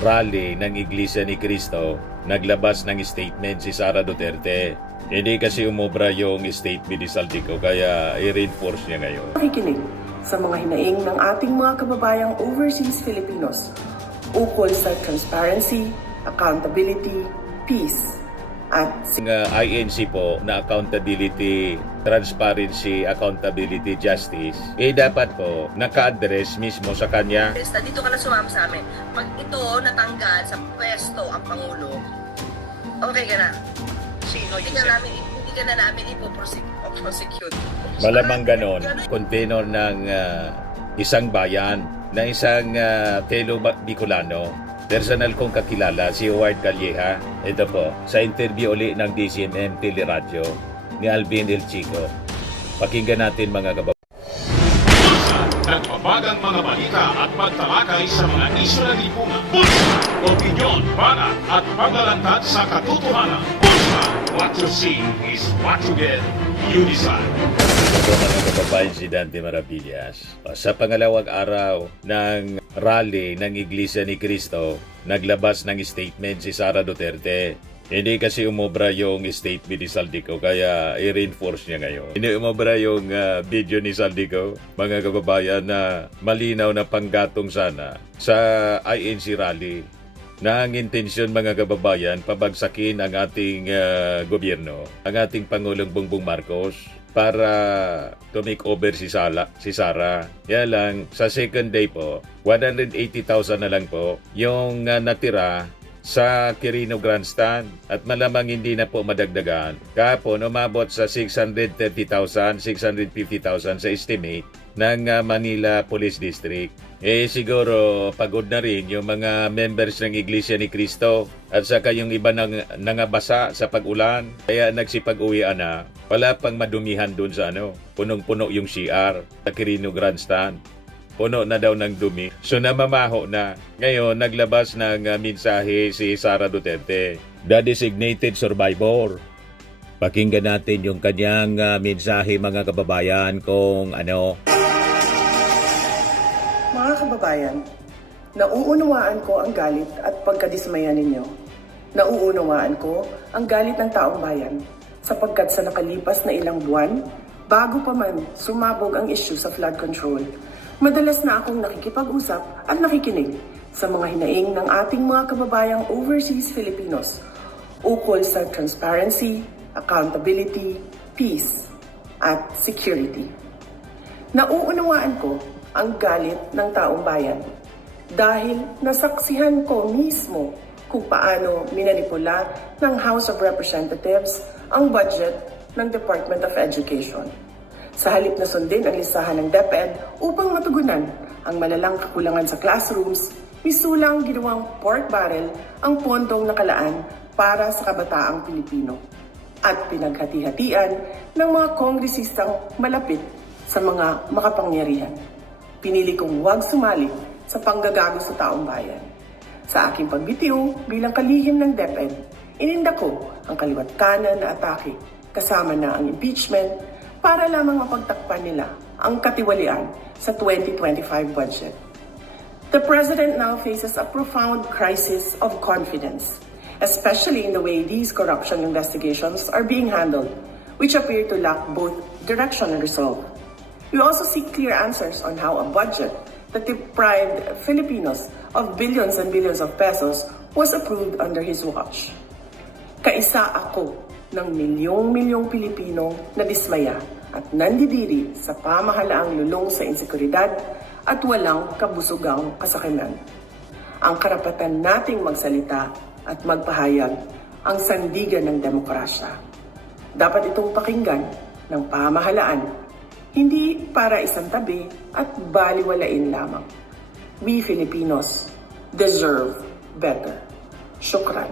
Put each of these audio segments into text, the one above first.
rally ng Iglesia ni Cristo, naglabas ng statement si Sara Duterte. Hindi kasi umobra yung statement ni Saldico kaya i-reinforce niya ngayon. Nakikinig sa mga hinaing ng ating mga kababayang overseas Filipinos ukol sa transparency, accountability, peace, at INC po na accountability, transparency, accountability, justice, dapat po naka-address mismo sa kanya. Dito ka na sumama sa amin. Pag ito natanggal sa pwesto ang Pangulo, okay ka na. Sino Hindi ka na namin ipoprosecute. Malamang ganon, container ng isang bayan, na isang fellow Bicolano, personal kong kakilala, si Howard Calleja. Ito po, sa interview uli ng DCMM Teleradyo ni Alvin El Chico. Pakinggan natin mga kababayan. Nagbabagang mga balita at pagtalakay sa mga isyu ng lipunan. Bulsa! Opinyon, banat at paglalantad sa katotohanan. Bulsa! What you see is what you get. You decide. Ito mga kababayan, si Dante Maravillas. Sa pangalawang araw ng rally ng Iglesia ni Cristo, naglabas ng statement si Sara Duterte. Hindi kasi umobra yung statement ni Saldico kaya i-reinforce niya ngayon. Hindi umobra yung video ni Saldico, mga kababayan, na malinaw na panggatong sana sa INC rally na ang intensyon, mga kababayan, pabagsakin ang ating gobyerno, ang ating Pangulong Bongbong Marcos para to make over si Sara. Kaya lang, sa second day po, 180,000 na lang po yung natira sa Quirino Grandstand at malamang hindi na po madagdagan. Kahapon, umabot sa 630,000, 650,000 sa estimate ng Manila Police District. Siguro pagod na rin yung mga members ng Iglesia ni Cristo at saka yung iba nangabasa sa pag-ulan. Kaya nagsipag-uwian na. Wala pang madumihan dun sa punong-puno yung CR sa Quirino Grandstand. Puno na daw ng dumi. So namamaho na. Ngayon, naglabas ng mensahe si Sara Duterte, the designated survivor. Pakinggan natin yung kanyang mensahe, mga kababayan, kung mga kababayan, nauunawaan ko ang galit at pagkadismaya ninyo. Nauunawaan ko ang galit ng taong bayan sapagkat sa nakalipas na ilang buwan, bago pa man sumabog ang issue sa flood control, madalas na akong nakikipag-usap at nakikinig sa mga hinaing ng ating mga kababayang overseas Filipinos ukol sa transparency, accountability, peace, at security. Nauunawaan ko ang galit ng taong bayan dahil nasaksihan ko mismo kung paano minanipula ng House of Representatives ang budget ng Department of Education. Sa halip na sundin ang listahan ng DepEd upang matugunan ang malalang kakulangan sa classrooms, misulang ginawang pork barrel ang pondong nakalaan para sa kabataang Pilipino at pinaghati-hatian ng mga kongresistang malapit sa mga makapangyarihan. Pinili kong huwag sumali sa panggagago sa taong bayan. Sa aking pagbitiw bilang kalihim ng DepEd, ininda ko ang kaliwat kanan na atake kasama na ang impeachment para lamang mapagtakpan nila ang katiwalian sa 2025 budget. The President now faces a profound crisis of confidence, especially in the way these corruption investigations are being handled, which appear to lack both direction and resolve. We also seek clear answers on how a budget that deprived Filipinos of billions and billions of pesos was approved under his watch. Kaisa ako ng milyong-milyong Pilipino na dismaya at nandidiri sa pamahalaang lulong sa insekuridad at walang kabusugang kasakiman. Ang karapatan nating magsalita at magpahayag ang sandigan ng demokrasya. Dapat itong pakinggan ng pamahalaan, hindi para isang tabi at baliwalain lamang. We Filipinos deserve better. Shukran.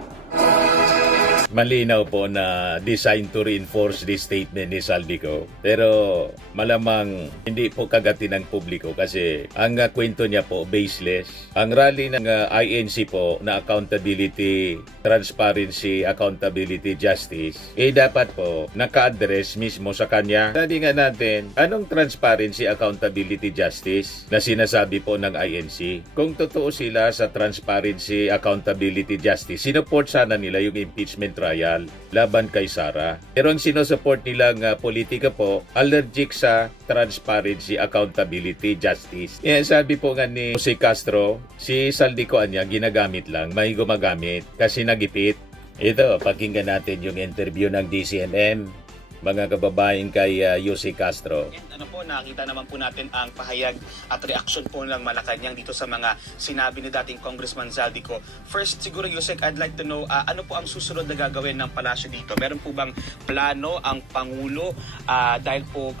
Malinaw po na designed to reinforce this statement ni Saldico. Pero malamang hindi po kagati ng publiko kasi ang kwento niya po baseless. Ang rally ng INC po na accountability, transparency, accountability, justice, dapat po naka-address mismo sa kanya. Sabi nga natin, anong transparency, accountability, justice na sinasabi po ng INC? Kung totoo sila sa transparency, accountability, justice, sinuport sana nila yung impeachment trial laban kay Sara. Pero ang sinusupport nilang politika po, allergic sa transparency, accountability, justice. Yan sabi po nga ni Jose Castro, si Saldico niya ginagamit lang, may gumagamit kasi nagipit. Ito, pakinggan natin yung interview ng DCMM, mga kababayan kay Jose Castro. And ano po, nakita naman po natin ang pahayag at reaksyon po ng Malacanang dito sa mga sinabi ni dating Congressman Zaldico. First, siguro Yusek, I'd like to know, ano po ang susunod na gagawin ng palasyo dito? Meron po bang plano ang Pangulo dahil po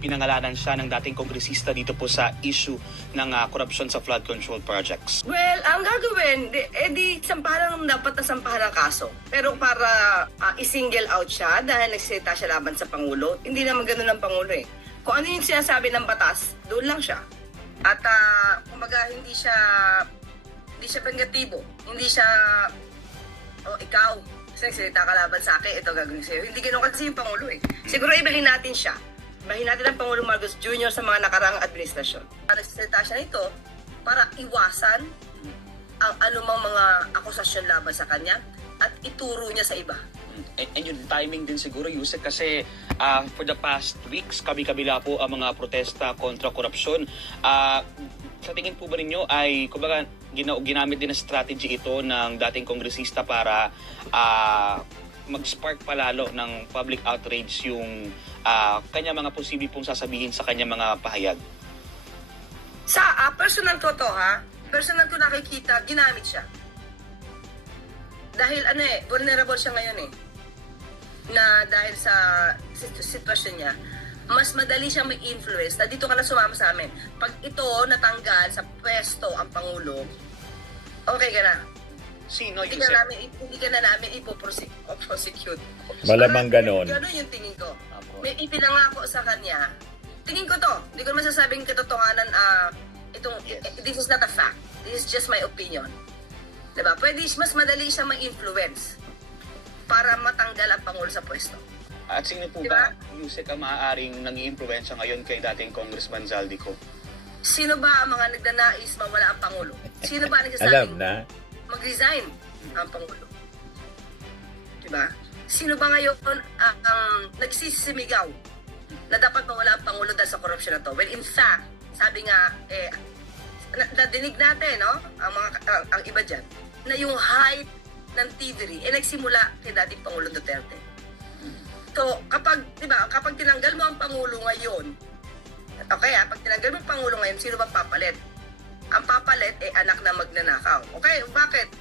pinangalanan siya ng dating kongresista dito po sa issue ng korupsyon sa flood control projects? Well, ang gagawin, di sampahan dapat na sampahan ang kaso. Pero para i-single out siya dahil nagsalita siya laban sa Pangulo, hindi naman ganun ang Pangulo eh. Kung ano yung sinasabi ng batas, doon lang siya. At kumbaga hindi siya vengatibo. Hindi siya, ikaw, kasi nagsalita ka laban sa akin, ito gagawin sa'yo. Hindi ganun kasi yung Pangulo eh. Siguro ibahin natin siya. Ibahin natin ang Pangulong Marcos Jr. sa mga nakaraang administrasyon. Nagsalita siya nito para iwasan ang anumang mga akusasyon laban sa kanya at ituro niya sa iba. And yung timing din siguro, Yusek, kasi for the past weeks, kabi-kabila po ang mga protesta kontra korupsyon. Sa tingin po ba ninyo ay, kumbaga, ginamit din na strategy ito ng dating kongresista para mag-spark palalo ng public outrage yung kanya mga posible pong sasabihin sa kanya mga pahayag? Sa personal ko to personal ko nakikita, ginamit siya. Dahil vulnerable siya ngayon na dahil sa sitwasyon niya, mas madali siyang may influence na dito ka na sumama sa amin. Pag ito natanggal sa pwesto ang Pangulo, okay ka na. Sino, Hindi Yusek? ka na namin ipoprosecute. Malamang ganon. Ganon yung tingin ko. May ipinangako sa kanya. Tingin ko to. Hindi ko masasabing katotohanan this is not a fact. This is just my opinion. Diba? Pwede mas madali siyang ma-influence para matanggal ang Pangulo sa pwesto. At sino po Diba? ba, Yusek, ang maaaring nag-iimpluwensya ngayon kay dating Congressman Zaldico? Sino ba ang mga nagnanais mawala ang Pangulo? Sino ba ang Alam nagsasabing na. mag-resign ang Pangulo? Diba? Sino ba ngayon ang nagsisimigaw na dapat mawala ang Pangulo dahil sa korupsyon na to? Well, in fact, sabi nga, nadinig natin, no? Ang iba dyan, na yung height ng TV nagsimula kay dating Pangulo Duterte. So, kapag tinanggal mo ang Pangulo ngayon, pag tinanggal mo ang Pangulo ngayon, sino ba papalit? Ang papalit anak na magnanakaw. Okay, bakit?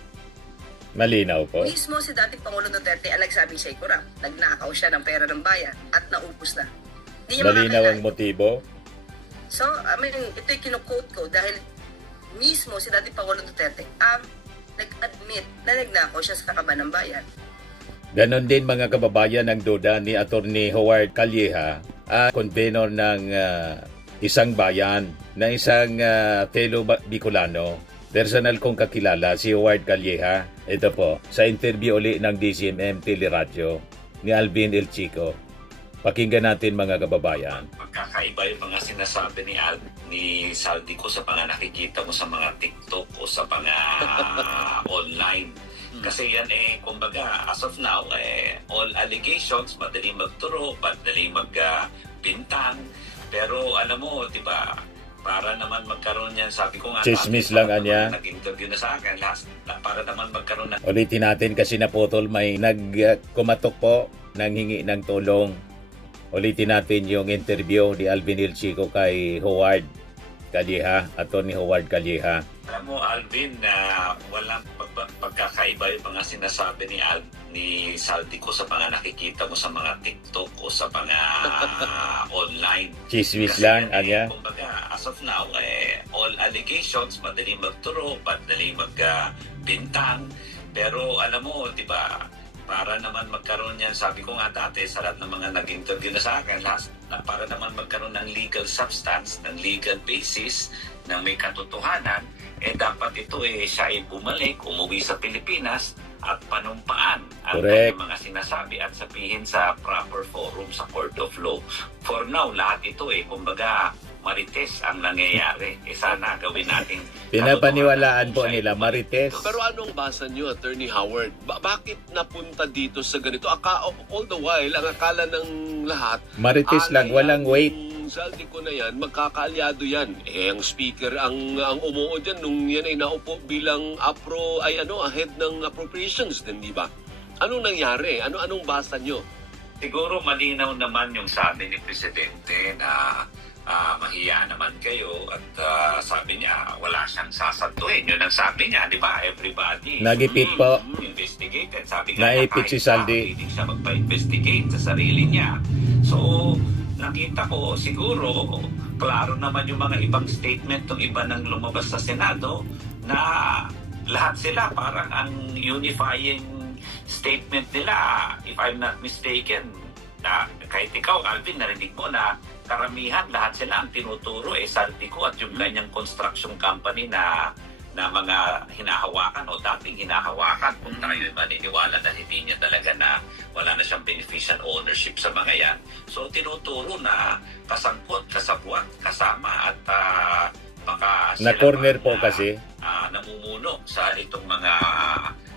Malinaw po. Mismo si dating Pangulo Duterte ang nagsabing siya'y kurap. Nagnakaw siya ng pera ng bayan at naubos na. Hindi niya Malinaw ang makakailan. motibo. So, ito'y kinu-quote ko dahil mismo si dating Pangulo Duterte ang nag-admit na nagnakaw siya sa kaban ng bayan. Ganon din mga kababayan ang duda ni Attorney Howard Calleja, convenor ng isang bayan, na isang fellow Bicolano. Personal kong kakilala si Howard Calleja. Ito po, sa interview uli ng DCMM Teleradyo ni Alvin El Chico. Pakinggan natin mga kababayan. Pagkakaiba yung mga sinasabi ni Saldico sa mga nakikita mo sa mga TikTok o sa mga online. Kasi yan kumbaga, as of now, all allegations, madali magturo, madali magbintang. Pero alam mo, di ba, para naman magkaroon yan, sabi ko nga, Chismis lang anya. Nag-interview na sa akin, para naman magkaroon ng Ulitin natin kasi naputol, may nagkumatok po, nanghingi ng tulong. Ulitin natin yung interview ni Alvin El Chico kay Howard Calleja, Attorney Howard Calleja. Alam mo, Alvin, na walang pagkakaiba yung mga sinasabi ni Saldico sa mga nakikita mo sa mga TikTok o sa mga online. Chismis Kasi lang, anya. kumbaga, as of now, all allegations, madali magturo, madali magbintang. Pero alam mo, di ba, para naman magkaroon yan, sabi ko nga dati sa lahat ng mga nag-interview na sa akin, para naman magkaroon ng legal substance, ng legal basis, ng may katotohanan, dapat ito siya ay bumalik, umuwi sa Pilipinas at panumpaan ang Correct. kanyang mga sinasabi at sabihin sa proper forum sa Court of Law. For now, lahat ito kumbaga marites ang nangyayari. Sana gawin natin Pinapaniwalaan po katotohanan nila, kung saan marites. ito. Pero anong basa nyo, Attorney Howard? Bakit napunta dito sa ganito? All the while, ang akala ng lahat, Marites lang, walang weight. Yung Zaldico na yan, magkakaalyado yan. Ang speaker, ang umuo dyan, nung yan ay naupo bilang head ng appropriations din, di ba? Anong nangyari? Anong basa nyo? Siguro malinaw naman yung sabi ni Presidente na mahiya naman kayo at sabi niya wala siyang sasantuhin. Yun ang sabi niya, di ba? Everybody Nagipit po. investigated. Sabi nga Naipit si Saldi. Hindi siya magpa-investigate sa sarili niya. So, nakita ko siguro, klaro naman yung mga ibang statement ng iba nang lumabas sa Senado na lahat sila parang ang unifying statement nila, if I'm not mistaken, na kahit ikaw, Alvin, narinig mo na karamihan, lahat sila ang tinuturo Saldico at yung kanyang construction company na mga hinahawakan o dating hinahawakan kung tayo maniniwala na hindi niya talaga na wala na siyang beneficial ownership sa mga yan. So tinuturo na kasangkot, kasabwat, kasama at baka Na corner po na, kasi. namumuno sa itong mga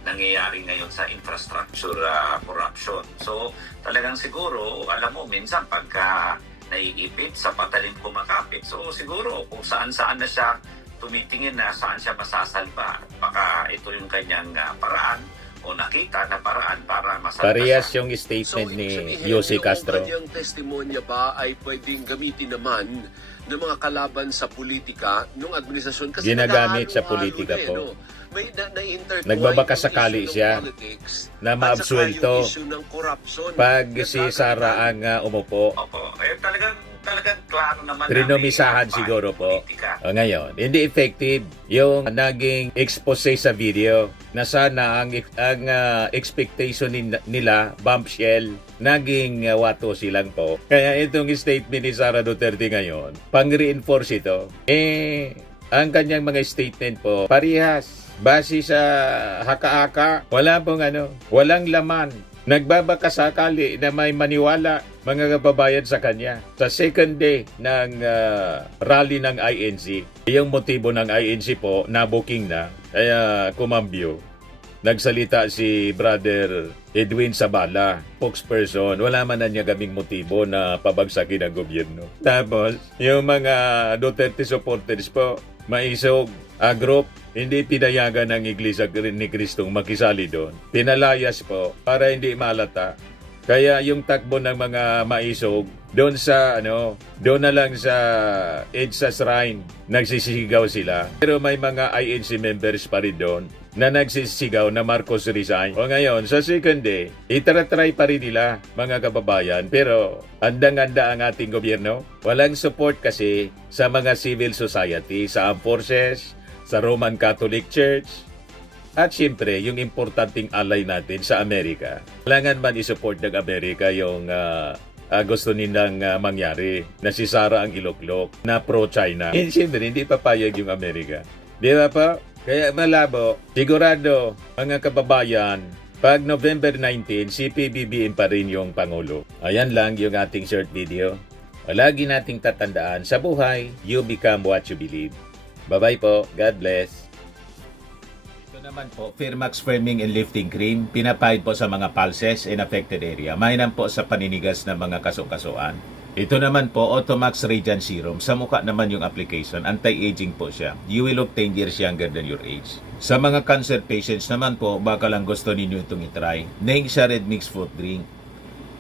nangyayari ngayon sa infrastructure corruption. So talagang siguro, alam mo, minsan pagka naiipit sa patalim kumakapit, so siguro kung saan-saan na siya tumitingin na saan siya masasalba, baka ito yung kanyang paraan o nakita na paraan para masalba Parehas siya. yung statement ni ibig sabihin, Yossi Castro. Yung kanyang testimonya ba ay pwedeng gamitin naman ng mga kalaban sa politika nung administrasyon? Kasi Ginagamit sa naghahalo-halo politika na po. No? May na-intertwine Nagbabakasakali yung issue siya ng politics na at maabsuelto saka yung issue ng corruption. pag Kaya si Sara ang umupo. Opo, talagang klaro naman Rinomisahan may, siguro po. politika. Ngayon, hindi effective yung naging expose sa video na sana ang expectation nila, bombshell, naging wato silang po. Kaya itong statement ni Sara Duterte ngayon, pang-reinforce ito, ang kanyang mga statement po, parehas. Base sa haka-haka, walang laman. Nagbabakasakali na may maniwala mga kababayan sa kanya. Sa second day ng rally ng INC, yung motibo ng INC po, na-booking na, kaya kumambyo. Nagsalita si Brother Edwin Sabala, spokesperson, wala man na niya kaming motibo na pabagsakin ang gobyerno. Tapos, yung mga Duterte supporters po, maisog, group, hindi pinayagan ng Iglesia ni Cristong makisali doon. Pinalayas po para hindi malata. Kaya yung takbo ng mga maisog, doon na lang sa EDSA Shrine, nagsisigaw sila. Pero may mga INC members pa rin doon na nagsisigaw na Marcos resign. O ngayon, sa second day, itratry pa rin nila, mga kababayan. Pero, andang-anda ang ating gobyerno. Walang support kasi sa mga civil society, sa armed forces, sa Roman Catholic Church, at siyempre, yung importanteng ally natin sa Amerika. Kailangan man isupport ng Amerika yung gusto nilang mangyari na si Sara ang iloklok na pro-China. Siyempre, hindi papayag yung Amerika. Di ba pa? Kaya malabo, sigurado, mga kababayan, pag November 19, si PBBM pa rin yung Pangulo. Ayan lang yung ating short video. Lagi nating tatandaan, sa buhay, you become what you believe. Bye-bye po. God bless. Ito naman po, Firmax Firming and Lifting Cream. Pinapahid po sa mga pulses in affected area. Mainam po sa paninigas ng mga kaso-kasuan. Ito naman po, Automax Radiant Serum. Sa mukha naman yung application. Anti-aging po siya. You will look 10 years younger than your age. Sa mga cancer patients naman po, baka lang gusto ninyo itong itry. Neng siya Red Mix Fruit Drink.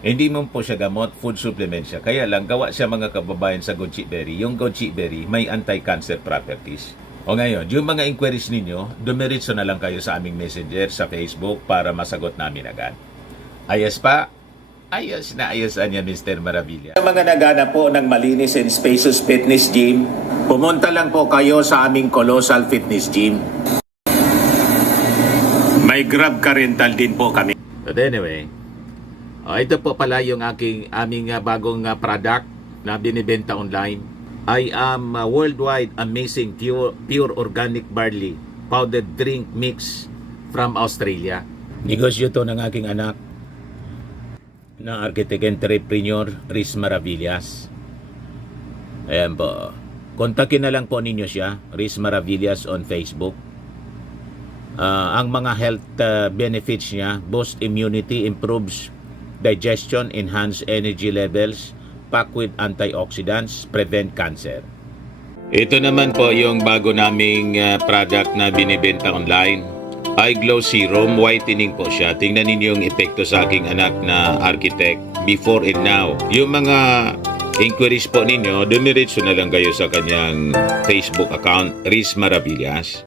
Hindi mo po siya gamot, food supplement siya. Kaya lang, gawa siya mga kababayan sa goji berry. Yung goji berry may anti-cancer properties. O ngayon, yung mga inquiries ninyo, dumiritso na lang kayo sa aming messenger sa Facebook para masagot namin agad. Ayos pa? Ayos na ayos niya, Mr. Maravilla. Sa mga nagana po ng malinis and spacious fitness gym, pumunta lang po kayo sa aming Colossal Fitness Gym. May Grab ka rental din po kami. But anyway, ito po pala yung aming bagong product na binibenta online. I am worldwide amazing pure organic barley powdered drink mix from Australia. Negosyo to ng aking anak na architect entrepreneur Riz Maravillas. Ayan po. Kontakin na lang po ninyo siya, Riz Maravillas on Facebook. Ang mga health benefits niya: boost immunity, improves digestion, enhance energy levels, packed with antioxidants, prevent cancer. Ito naman po yung bago naming product na binibenta online. Eye Glow Serum, whitening po siya. Tingnan ninyo yung epekto sa aking anak na architect before and now. Yung mga inquiries po ninyo, dumiretso na lang kayo sa kanyang Facebook account, Riz Maravillas.